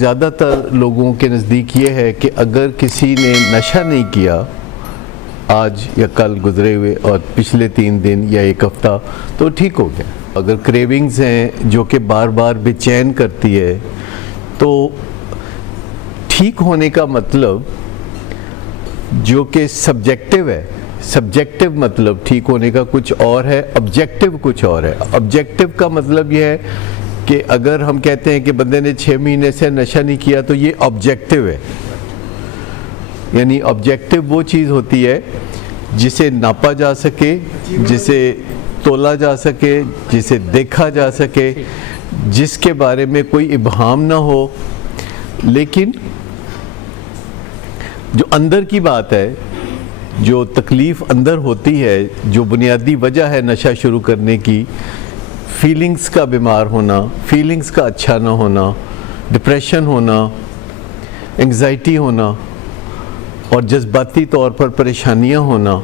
زیادہ تر لوگوں کے نزدیک یہ ہے کہ اگر کسی نے نشہ نہیں کیا آج یا کل گزرے ہوئے اور پچھلے 3 دن یا 1 ہفتہ تو ٹھیک ہو گیا. اگر کریونگز ہیں جو کہ بار بار بے چین کرتی ہے تو ٹھیک ہونے کا مطلب جو کہ سبجیکٹیو ہے، سبجیکٹیو مطلب ٹھیک ہونے کا کچھ اور ہے، آبجیکٹیو کچھ اور ہے. آبجیکٹیو کا مطلب یہ ہے کہ اگر ہم کہتے ہیں کہ بندے نے 6 مہینے سے نشہ نہیں کیا تو یہ آبجیکٹیو ہے. یعنی آبجیکٹیو وہ چیز ہوتی ہے جسے ناپا جا سکے، جسے تولا جا سکے، جسے دیکھا جا سکے، جس کے بارے میں کوئی ابہام نہ ہو. لیکن جو اندر کی بات ہے، جو تکلیف اندر ہوتی ہے، جو بنیادی وجہ ہے نشہ شروع کرنے کی، فیلنگز کا بیمار ہونا، فیلنگز کا اچھا نہ ہونا، ڈپریشن ہونا، انگزائٹی ہونا اور جذباتی طور پر پریشانیاں ہونا،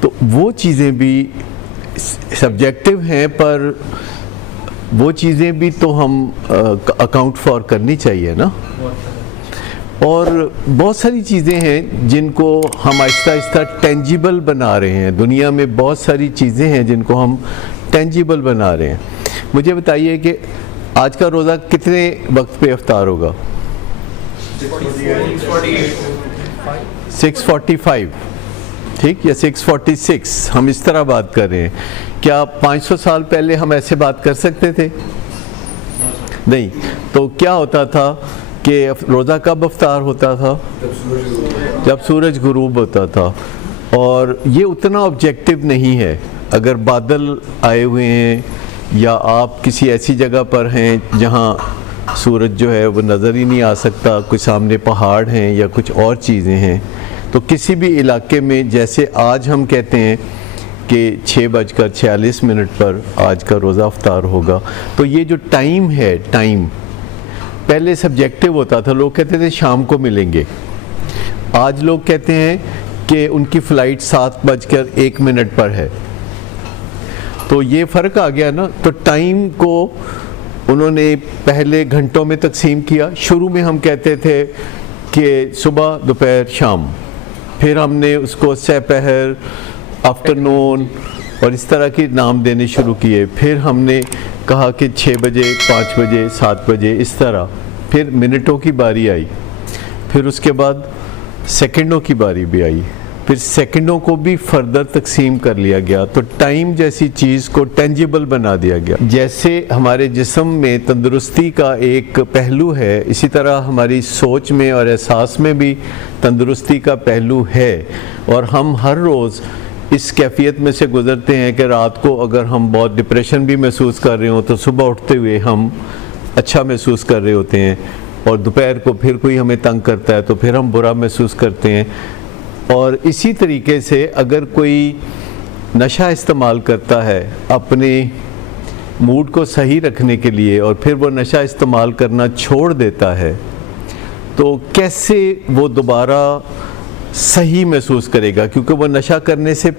تو وہ چیزیں بھی سبجیکٹیو ہیں، پر وہ چیزیں بھی تو ہم اکاؤنٹ فار کرنی چاہیے نا. اور بہت ساری چیزیں ہیں جن کو ہم آہستہ آہستہ ٹینجیبل بنا رہے ہیں. دنیا میں بہت ساری چیزیں ہیں جن کو ہم ٹینجیبل بنا رہے ہیں. مجھے بتائیے کہ آج کا روزہ کتنے وقت پہ افطار ہوگا؟ 6:45 ٹھیک یا 6:46؟ ہم اس طرح بات کر رہے ہیں. کیا 500 سال پہلے ہم ایسے بات کر سکتے تھے؟ نہیں. تو کیا ہوتا تھا کہ روزہ کب افطار ہوتا تھا؟ جب سورج غروب ہوتا تھا. اور یہ اتنا آبجیکٹیو نہیں ہے. اگر بادل آئے ہوئے ہیں یا آپ کسی ایسی جگہ پر ہیں جہاں سورج جو ہے وہ نظر ہی نہیں آ سکتا، کوئی سامنے پہاڑ ہیں یا کچھ اور چیزیں ہیں، تو کسی بھی علاقے میں جیسے آج ہم کہتے ہیں کہ 6:46 پر آج کا روزہ افطار ہوگا، تو یہ جو ٹائم ہے، ٹائم پہلے سبجیکٹیو ہوتا تھا. لوگ کہتے تھے شام کو ملیں گے. آج لوگ کہتے ہیں کہ ان کی فلائٹ 7:01 پر ہے. تو یہ فرق آ گیا نا. تو ٹائم کو انہوں نے پہلے گھنٹوں میں تقسیم کیا. شروع میں ہم کہتے تھے کہ صبح، دوپہر، شام. پھر ہم نے اس کو سپہر، آفٹرنون اور اس طرح کے نام دینے شروع کیے. پھر ہم نے کہا کہ 6 بجے، 5 بجے، 7 بجے، اس طرح. پھر منٹوں کی باری آئی. پھر اس کے بعد سیکنڈوں کی باری بھی آئی. پھر سیکنڈوں کو بھی فردر تقسیم کر لیا گیا. تو ٹائم جیسی چیز کو ٹینجیبل بنا دیا گیا. جیسے ہمارے جسم میں تندرستی کا ایک پہلو ہے، اسی طرح ہماری سوچ میں اور احساس میں بھی تندرستی کا پہلو ہے. اور ہم ہر روز اس کیفیت میں سے گزرتے ہیں کہ رات کو اگر ہم بہت ڈپریشن بھی محسوس کر رہے ہوں تو صبح اٹھتے ہوئے ہم اچھا محسوس کر رہے ہوتے ہیں، اور دوپہر کو پھر کوئی ہمیں تنگ کرتا ہے تو پھر ہم برا محسوس کرتے ہیں. اور اسی طریقے سے اگر کوئی نشہ استعمال کرتا ہے اپنے موڈ کو صحیح رکھنے کے لیے اور پھر وہ نشہ استعمال کرنا چھوڑ دیتا ہے، تو کیسے وہ دوبارہ صحیح محسوس کرے گا؟ کیونکہ وہ نشہ کرنے سے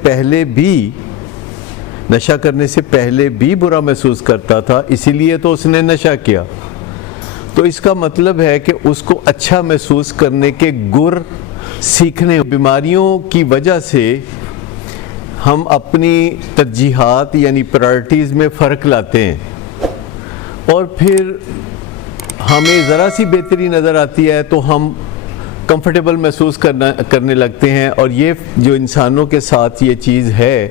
پہلے بھی برا محسوس کرتا تھا، اسی لیے تو اس نے نشہ کیا. تو اس کا مطلب ہے کہ اس کو اچھا محسوس کرنے کے گر سیکھنے. بیماریوں کی وجہ سے ہم اپنی ترجیحات یعنی پرائرٹیز میں فرق لاتے ہیں، اور پھر ہمیں ذرا سی بہتری نظر آتی ہے تو ہم کمفرٹیبل محسوس کرنے لگتے ہیں. اور یہ جو انسانوں کے ساتھ یہ چیز ہے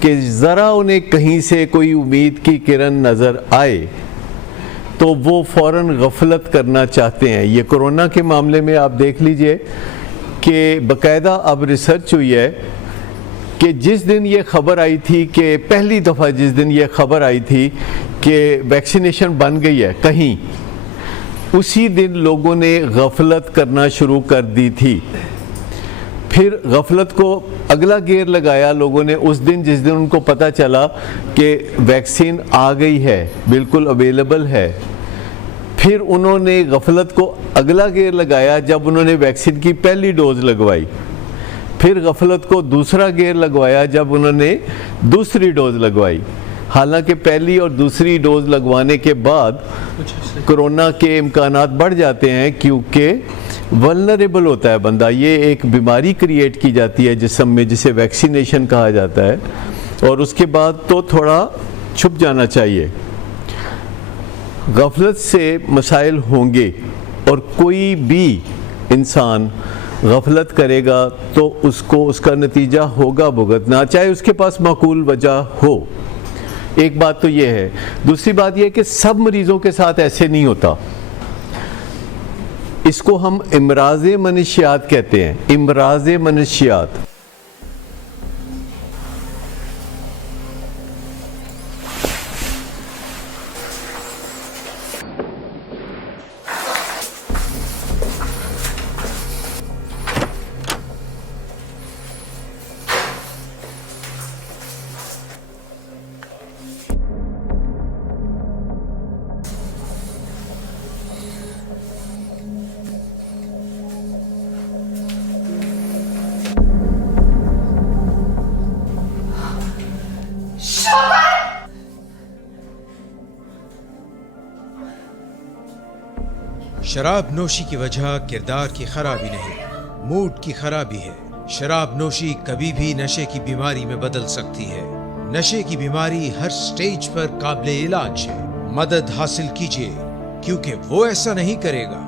کہ ذرا انہیں کہیں سے کوئی امید کی کرن نظر آئے تو وہ فوراً غفلت کرنا چاہتے ہیں. یہ کورونا کے معاملے میں آپ دیکھ لیجئے کہ باقاعدہ اب ریسرچ ہوئی ہے کہ جس دن یہ خبر آئی تھی کہ پہلی دفعہ جس دن یہ خبر آئی تھی کہ ویکسینیشن بن گئی ہے کہیں، اسی دن لوگوں نے غفلت کرنا شروع کر دی تھی. پھر غفلت کو اگلا گیئر لگایا لوگوں نے اس دن جس دن ان کو پتہ چلا کہ ویکسین آ گئی ہے، بالکل اویلیبل ہے. پھر انہوں نے غفلت کو اگلا گیئر لگایا جب انہوں نے ویکسین کی پہلی ڈوز لگوائی. پھر غفلت کو دوسرا گیئر لگوایا جب انہوں نے دوسری ڈوز لگوائی. حالانکہ پہلی اور دوسری ڈوز لگوانے کے بعد کرونا کے امکانات بڑھ جاتے ہیں، کیونکہ ولنریبل ہوتا ہے بندہ، یہ ایک بیماری کریٹ کی جاتی ہے جسم میں جسے ویکسینیشن کہا جاتا ہے، اور اس کے بعد تو تھوڑا چھپ جانا چاہیے۔ غفلت سے مسائل ہوں گے، اور کوئی بھی انسان غفلت کرے گا تو اس کو اس کا نتیجہ ہوگا بھگتنا، چاہے اس کے پاس معقول وجہ ہو۔ ایک بات تو یہ ہے۔ دوسری بات یہ ہے کہ سب مریضوں کے ساتھ ایسے نہیں ہوتا۔ اس کو ہم امراض منشیات کہتے ہیں، امراض منشیات۔ شراب نوشی کی وجہ کردار کی خرابی نہیں، موڈ کی خرابی ہے۔ شراب نوشی کبھی بھی نشے کی بیماری میں بدل سکتی ہے۔ نشے کی بیماری ہر سٹیج پر قابل علاج ہے۔ مدد حاصل کیجیے، کیونکہ وہ ایسا نہیں کرے گا۔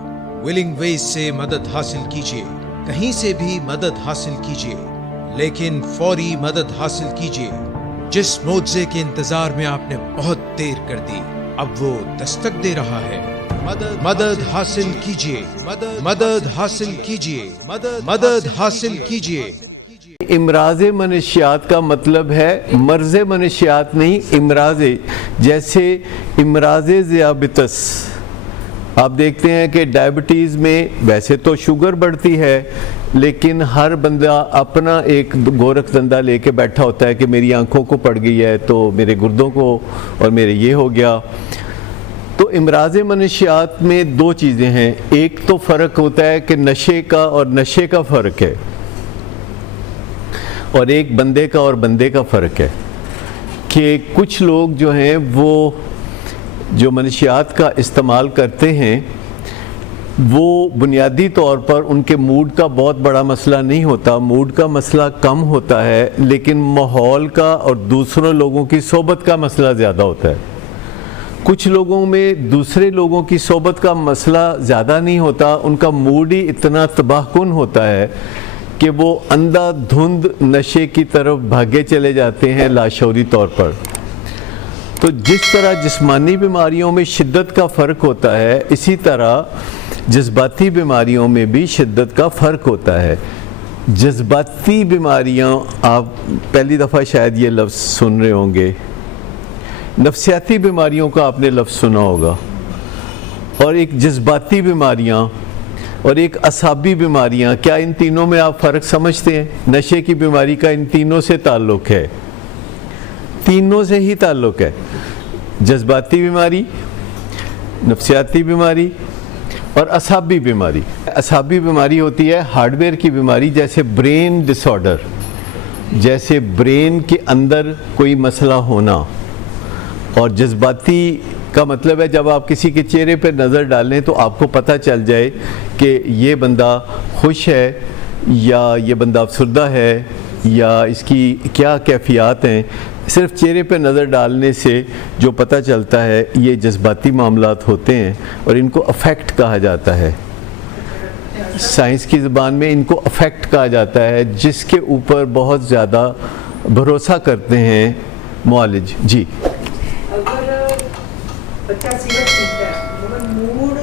ولنگ ویز سے مدد حاصل کیجیے، کہیں سے بھی مدد حاصل کیجیے، لیکن فوری مدد حاصل کیجیے۔ جس معجزے کے انتظار میں آپ نے بہت دیر کر دی، اب وہ دستک دے رہا ہے۔ مدد حاصل کیجیے، مدد حاصل کیجیے، مدد حاصل کیجیے۔ امراض منشیات کا مطلب ہے مرض منشیات نہیں، امراض، جیسے امراض ذیابیطس۔ آپ دیکھتے ہیں کہ ڈائبٹیز میں ویسے تو شوگر بڑھتی ہے، لیکن ہر بندہ اپنا ایک گورکھ دندہ لے کے بیٹھا ہوتا ہے کہ میری آنکھوں کو پڑ گئی ہے تو میرے گردوں کو، اور میرے یہ ہو گیا۔ تو امراض منشیات میں دو چیزیں ہیں، ایک تو فرق ہوتا ہے کہ نشے کا اور نشے کا فرق ہے، اور ایک بندے کا اور بندے کا فرق ہے، کہ کچھ لوگ جو ہیں وہ جو منشیات کا استعمال کرتے ہیں وہ بنیادی طور پر ان کے موڈ کا بہت بڑا مسئلہ نہیں ہوتا، موڈ کا مسئلہ کم ہوتا ہے، لیکن ماحول کا اور دوسروں لوگوں کی صحبت کا مسئلہ زیادہ ہوتا ہے۔ کچھ لوگوں میں دوسرے لوگوں کی صحبت کا مسئلہ زیادہ نہیں ہوتا، ان کا موڈ ہی اتنا تباہ کن ہوتا ہے کہ وہ اندھا دھند نشے کی طرف بھاگے چلے جاتے ہیں لاشعوری طور پر۔ تو جس طرح جسمانی بیماریوں میں شدت کا فرق ہوتا ہے، اسی طرح جذباتی بیماریوں میں بھی شدت کا فرق ہوتا ہے۔ جذباتی بیماریاں، آپ پہلی دفعہ شاید یہ لفظ سن رہے ہوں گے، نفسیاتی بیماریوں کا آپ نے لفظ سنا ہوگا، اور ایک جذباتی بیماریاں اور ایک اعصابی بیماریاں، کیا ان تینوں میں آپ فرق سمجھتے ہیں؟ نشے کی بیماری کا ان تینوں سے تعلق ہے، تینوں سے ہی تعلق ہے، جذباتی بیماری، نفسیاتی بیماری اور اعصابی بیماری۔ اعصابی بیماری ہوتی ہے ہارڈ ویئر کی بیماری، جیسے برین ڈس آرڈر، جیسے برین کے اندر کوئی مسئلہ ہونا۔ اور جذباتی کا مطلب ہے جب آپ کسی کے چہرے پہ نظر ڈالیں تو آپ کو پتہ چل جائے کہ یہ بندہ خوش ہے یا یہ بندہ افسردہ ہے یا اس کی کیا کیفیات ہیں۔ صرف چہرے پہ نظر ڈالنے سے جو پتہ چلتا ہے یہ جذباتی معاملات ہوتے ہیں، اور ان کو افیکٹ کہا جاتا ہے۔ سائنس کی زبان میں ان کو افیکٹ کہا جاتا ہے، جس کے اوپر بہت زیادہ بھروسہ کرتے ہیں معالج۔ جی، اگر بچہ سگریٹ پیتا ہے مگر موڈ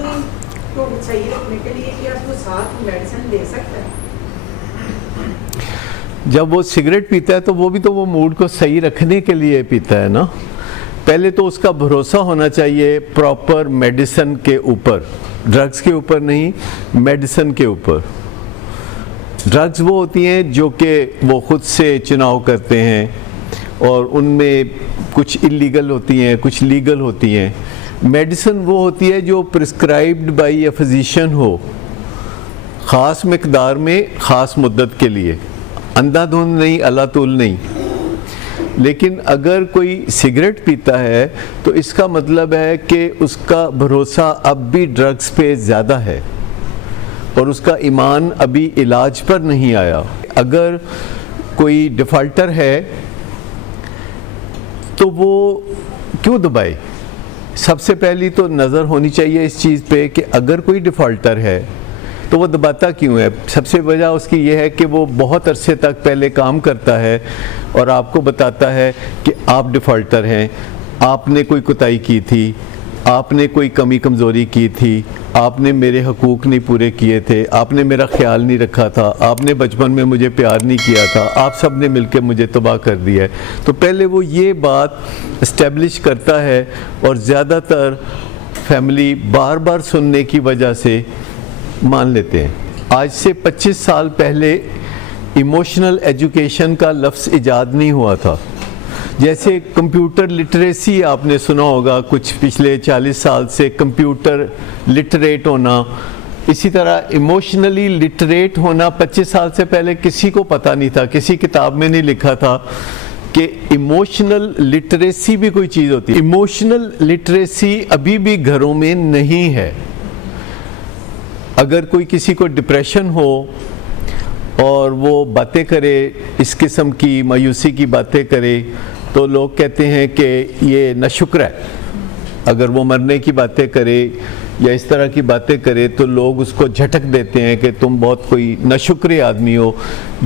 کو صحیح رکھنے کے لیے کیا اس کو ساتھ میڈیسن لے سکتا ہے؟ جب وہ سگریٹ پیتا ہے تو وہ موڈ کو صحیح رکھنے کے لیے پیتا ہے نا۔ پہلے تو اس کا بھروسہ ہونا چاہیے پراپر میڈیسن کے اوپر، ڈرگز کے اوپر نہیں، میڈیسن کے اوپر۔ ڈرگز وہ ہوتی ہیں جو کہ وہ خود سے چناؤ کرتے ہیں، اور ان میں کچھ اللیگل ہوتی ہیں، کچھ لیگل ہوتی ہیں۔ میڈیسن وہ ہوتی ہے جو پرسکرائبڈ بائی اے فزیشین ہو، خاص مقدار میں، خاص مدت کے لیے، اندھا دھند نہیں، اللہ طول نہیں۔ لیکن اگر کوئی سگریٹ پیتا ہے تو اس کا مطلب ہے کہ اس کا بھروسہ اب بھی ڈرگز پہ زیادہ ہے اور اس کا ایمان ابھی علاج پر نہیں آیا. اگر کوئی ڈیفالٹر ہے تو وہ کیوں دبائے؟ سب سے پہلی تو نظر ہونی چاہیے اس چیز پہ کہ اگر کوئی ڈیفالٹر ہے تو وہ دباتا کیوں ہے. سب سے وجہ اس کی یہ ہے کہ وہ بہت عرصے تک پہلے کام کرتا ہے اور آپ کو بتاتا ہے کہ آپ ڈیفالٹر ہیں, آپ نے کوئی کوتاہی کی تھی, آپ نے کوئی کمی کمزوری کی تھی, آپ نے میرے حقوق نہیں پورے کیے تھے, آپ نے میرا خیال نہیں رکھا تھا, آپ نے بچپن میں مجھے پیار نہیں کیا تھا, آپ سب نے مل کے مجھے تباہ کر دیا ہے. تو پہلے وہ یہ بات اسٹیبلش کرتا ہے اور زیادہ تر فیملی بار بار سننے کی وجہ سے مان لیتے ہیں. آج سے 25 سال پہلے ایموشنل ایجوکیشن کا لفظ ایجاد نہیں ہوا تھا. جیسے کمپیوٹر لٹریسی آپ نے سنا ہوگا, کچھ پچھلے 40 سال سے کمپیوٹر لٹریٹ ہونا, اسی طرح ایموشنلی لٹریٹ ہونا 25 سال سے پہلے کسی کو پتہ نہیں تھا, کسی کتاب میں نہیں لکھا تھا کہ ایموشنل لٹریسی بھی کوئی چیز ہوتی ہے. ایموشنل لٹریسی ابھی بھی گھروں میں نہیں ہے. اگر کوئی کسی کو ڈپریشن ہو اور وہ باتیں کرے, اس قسم کی مایوسی کی باتیں کرے, تو لوگ کہتے ہیں کہ یہ ناشکر ہے. اگر وہ مرنے کی باتیں کرے یا اس طرح کی باتیں کرے تو لوگ اس کو جھٹک دیتے ہیں کہ تم بہت کوئی ناشکر آدمی ہو.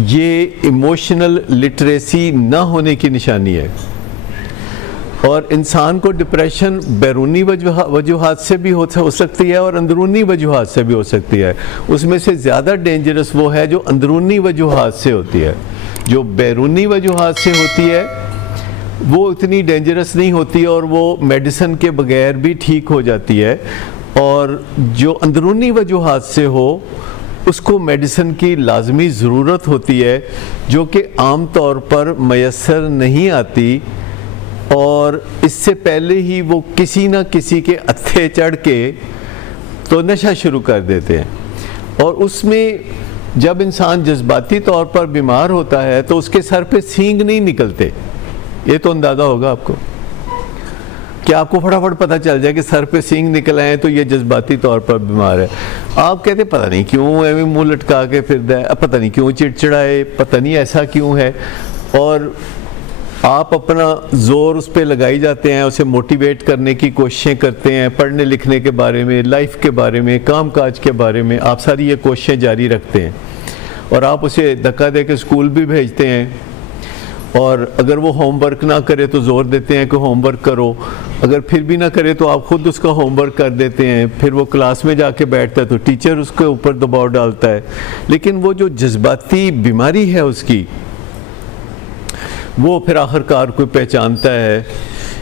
یہ ایموشنل لٹریسی نہ ہونے کی نشانی ہے. اور انسان کو ڈپریشن بیرونی وجوہات سے بھی ہو سکتی ہے اور اندرونی وجوہات سے بھی ہو سکتی ہے. اس میں سے زیادہ ڈینجرس وہ ہے جو اندرونی وجوہات سے ہوتی ہے. جو بیرونی وجوہات سے ہوتی ہے وہ اتنی ڈینجرس نہیں ہوتی اور وہ میڈیسن کے بغیر بھی ٹھیک ہو جاتی ہے. اور جو اندرونی وجوہات سے ہو اس کو میڈیسن کی لازمی ضرورت ہوتی ہے, جو کہ عام طور پر میسر نہیں آتی, اور اس سے پہلے ہی وہ کسی نہ کسی کے اتھے چڑھ کے تو نشہ شروع کر دیتے ہیں. اور اس میں جب انسان جذباتی طور پر بیمار ہوتا ہے تو اس کے سر پہ سینگ نہیں نکلتے. یہ تو اندازہ ہوگا آپ کو کہ آپ کو فٹافٹ پتہ چل جائے کہ سر پہ سینگ نکل آئے تو یہ جذباتی طور پر بیمار ہے. آپ کہتے پتہ نہیں کیوں ایویں منہ لٹکا کے پھردا ہے, پتہ نہیں کیوں چڑچڑائے, پتہ نہیں ایسا کیوں ہے, اور آپ اپنا زور اس پہ لگائی جاتے ہیں, اسے موٹیویٹ کرنے کی کوششیں کرتے ہیں, پڑھنے لکھنے کے بارے میں, لائف کے بارے میں, کام کاج کے بارے میں آپ ساری یہ کوششیں جاری رکھتے ہیں, اور آپ اسے دھکا دے کے اسکول بھی بھیجتے ہیں. اور اگر وہ ہوم ورک نہ کرے تو زور دیتے ہیں کہ ہوم ورک کرو, اگر پھر بھی نہ کرے تو آپ خود اس کا ہوم ورک کر دیتے ہیں. پھر وہ کلاس میں جا کے بیٹھتا ہے تو ٹیچر اس کے اوپر دباؤ ڈالتا ہے. لیکن وہ جو جذباتی بیماری ہے اس کی, وہ پھر آخرکار کوئی پہچانتا ہے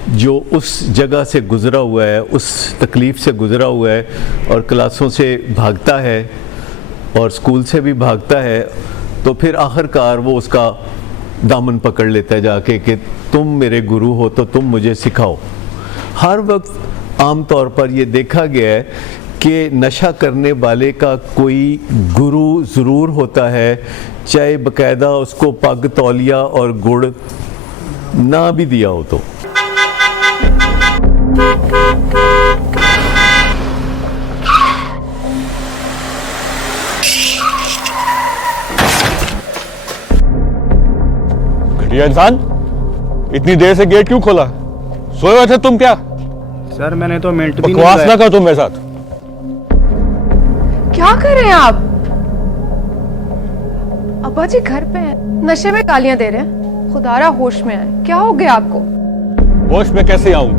جو اس جگہ سے گزرا ہوا ہے, اس تکلیف سے گزرا ہوا ہے, اور کلاسوں سے بھاگتا ہے اور اسکول سے بھی بھاگتا ہے, تو پھر آخرکار وہ اس کا دامن پکڑ لیتا ہے جا کے کہ تم میرے گرو ہو تو تم مجھے سکھاؤ. ہر وقت عام طور پر یہ دیکھا گیا ہے کہ نشہ کرنے والے کا کوئی گرو ضرور ہوتا ہے, چاہے باقاعدہ اس کو پگ تولیہ اور گڑ نہ بھی دیا ہو تو. گھٹیا انسان, اتنی دیر سے گیٹ کیوں کھولا؟ سوئے ہوئے تھے تم کیا؟ سر میں نے تو منٹ بھی نہیں بکواس لگایا. نہ کر تم میرے ساتھ. کیا کر رہے ہیں آپ؟ ابا جی گھر پہ ہیں, نشے میں گالیاں دے رہے ہیں. خدارا ہوش میں آئے, کیا ہو گیا آپ کو؟ ہوش میں کیسے آؤں؟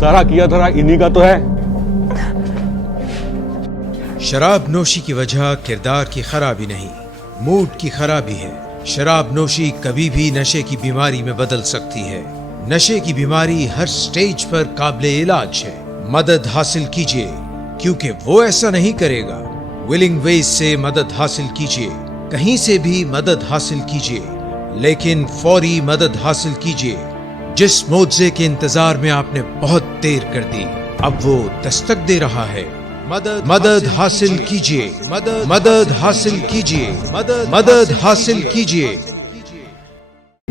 سارا کیا دھرا انہی کا تو ہے. شراب نوشی کی وجہ کردار کی خرابی نہیں, موڈ کی خرابی ہے. شراب نوشی کبھی بھی نشے کی بیماری میں بدل سکتی ہے. نشے کی بیماری ہر سٹیج پر قابل علاج ہے. مدد حاصل کیجئے, کیونکہ وہ ایسا نہیں کرے گا. ولنگ ویز سے مدد حاصل کیجئے, کہیں سے بھی مدد حاصل کیجئے, لیکن فوری مدد حاصل کیجئے. جس معجزے کے انتظار میں آپ نے بہت دیر کر دی, اب وہ دستک دے رہا ہے. مدد حاصل کیجئے, مدد حاصل کیجئے, مدد حاصل کیجئے.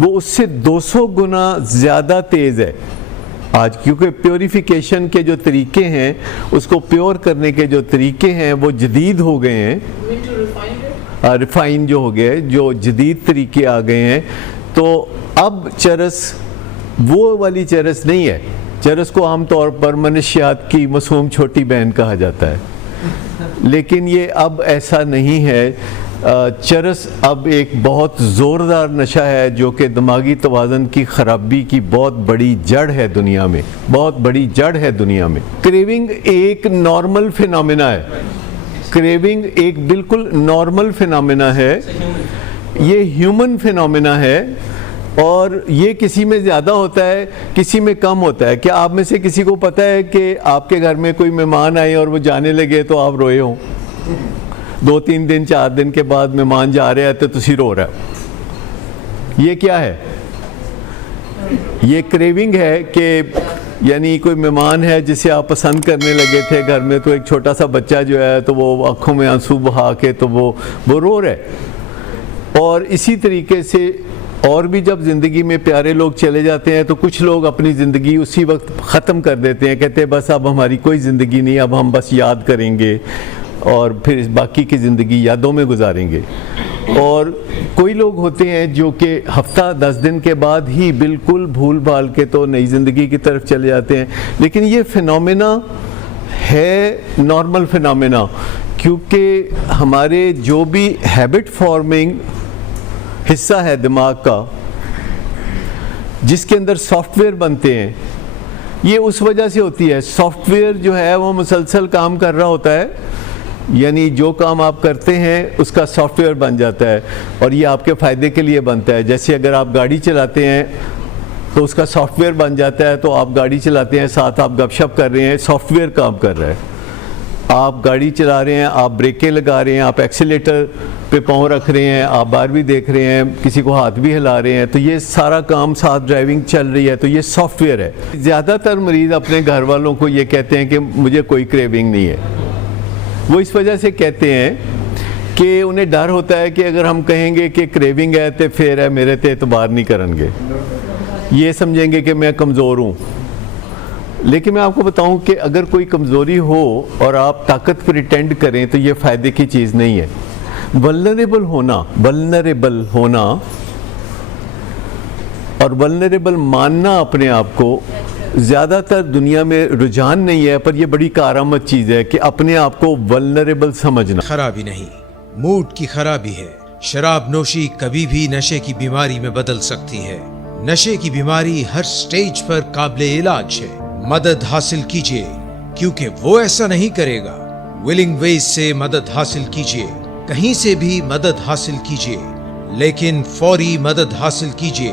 وہ اس سے 200 گنا زیادہ تیز ہے آج، کیونکہ پیوریفیکیشن کے جو طریقے ہیں، اس کو پیور کرنے کے جو طریقے ہیں وہ جدید ہو گئے ہیں، ریفائن جو ہو گئے، جو جدید طریقے آ گئے ہیں. تو اب چرس وہ والی چرس نہیں ہے. چرس کو عام طور پر منشیات کی معصوم چھوٹی بہن کہا جاتا ہے، لیکن یہ اب ایسا نہیں ہے. چرس اب ایک بہت زوردار نشہ ہے جو کہ دماغی توازن کی خرابی کی بہت بڑی جڑ ہے دنیا میں، بہت بڑی جڑ ہے دنیا میں. کریونگ ایک نارمل فینومینا ہے، کریونگ ایک بالکل نارمل فینومینا ہے، یہ ہیومن فینومینا ہے، اور یہ کسی میں زیادہ ہوتا ہے، کسی میں کم ہوتا ہے. کیا آپ میں سے کسی کو پتہ ہے کہ آپ کے گھر میں کوئی مہمان آئے اور وہ جانے لگے تو آپ روئے ہوں؟ 2-3 دن 4 دن کے بعد مہمان جا رہے ہیں تو تسی رو رہا ہے. یہ کیا ہے؟ یہ کریونگ ہے کہ یعنی کوئی مہمان ہے جسے آپ پسند کرنے لگے تھے گھر میں، تو ایک چھوٹا سا بچہ جو ہے تو وہ آنکھوں میں آنسو بہا کے تو وہ رو رہا ہے. اور اسی طریقے سے اور بھی جب زندگی میں پیارے لوگ چلے جاتے ہیں تو کچھ لوگ اپنی زندگی اسی وقت ختم کر دیتے ہیں، کہتے ہیں بس اب ہماری کوئی زندگی نہیں، اب ہم بس یاد کریں گے اور پھر باقی کی زندگی یادوں میں گزاریں گے. اور کوئی لوگ ہوتے ہیں جو کہ ہفتہ 10 دن کے بعد ہی بالکل بھول بھال کے تو نئی زندگی کی طرف چلے جاتے ہیں. لیکن یہ فینومینا ہے نارمل فینومینا، کیونکہ ہمارے جو بھی ہیبٹ فارمنگ حصہ ہے دماغ کا جس کے اندر سافٹ ویئر بنتے ہیں، یہ اس وجہ سے ہوتی ہے. سافٹ ویئر جو ہے وہ مسلسل کام کر رہا ہوتا ہے، یعنی جو کام آپ کرتے ہیں اس کا سافٹ ویئر بن جاتا ہے، اور یہ آپ کے فائدے کے لیے بنتا ہے. جیسے اگر آپ گاڑی چلاتے ہیں تو اس کا سافٹ ویئر بن جاتا ہے، تو آپ گاڑی چلاتے ہیں، ساتھ آپ گپ شپ کر رہے ہیں، سافٹ ویئر کام کر رہا ہے. آپ گاڑی چلا رہے ہیں، آپ بریکیں لگا رہے ہیں، آپ ایکسیلیٹر پہ پاؤں رکھ رہے ہیں، آپ باہر بھی دیکھ رہے ہیں، کسی کو ہاتھ بھی ہلا رہے ہیں، تو یہ سارا کام ساتھ ڈرائیونگ چل رہی ہے، تو یہ سافٹ ویئر ہے. زیادہ تر مریض اپنے گھر والوں کو یہ کہتے ہیں کہ مجھے کوئی کریونگ نہیں ہے. وہ اس وجہ سے کہتے ہیں کہ انہیں ڈر ہوتا ہے کہ اگر ہم کہیں گے کہ کریونگ ہے تو پھر ہے میرے تے اعتبار نہیں کریں گے، یہ سمجھیں گے کہ میں کمزور ہوں. لیکن میں آپ کو بتاؤں کہ اگر کوئی کمزوری ہو اور آپ طاقت پریٹینڈ کریں تو یہ فائدے کی چیز نہیں ہے. ولنریبل ہونا اور ولنریبل ماننا اپنے آپ کو زیادہ تر دنیا میں رجحان نہیں ہے، پر یہ بڑی کارآمد چیز ہے کہ اپنے آپ کو ولنریبل سمجھنا. خرابی نہیں، موڈ کی خرابی ہے. شراب نوشی کبھی بھی نشے کی بیماری میں بدل سکتی ہے. نشے کی بیماری ہر سٹیج پر قابل علاج ہے. مدد حاصل کیجئے، کیونکہ وہ ایسا نہیں کرے گا. ولنگ ویز سے مدد حاصل کیجئے، کہیں سے بھی مدد حاصل کیجئے، لیکن فوری مدد حاصل کیجئے.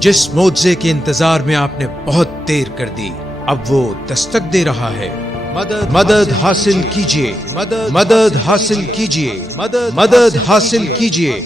جس معجزے کے انتظار میں آپ نے بہت دیر کر دی، اب وہ دستک دے رہا ہے. مدد حاصل کیجئے، مدد حاصل کیجئے، مدد حاصل کیجئے.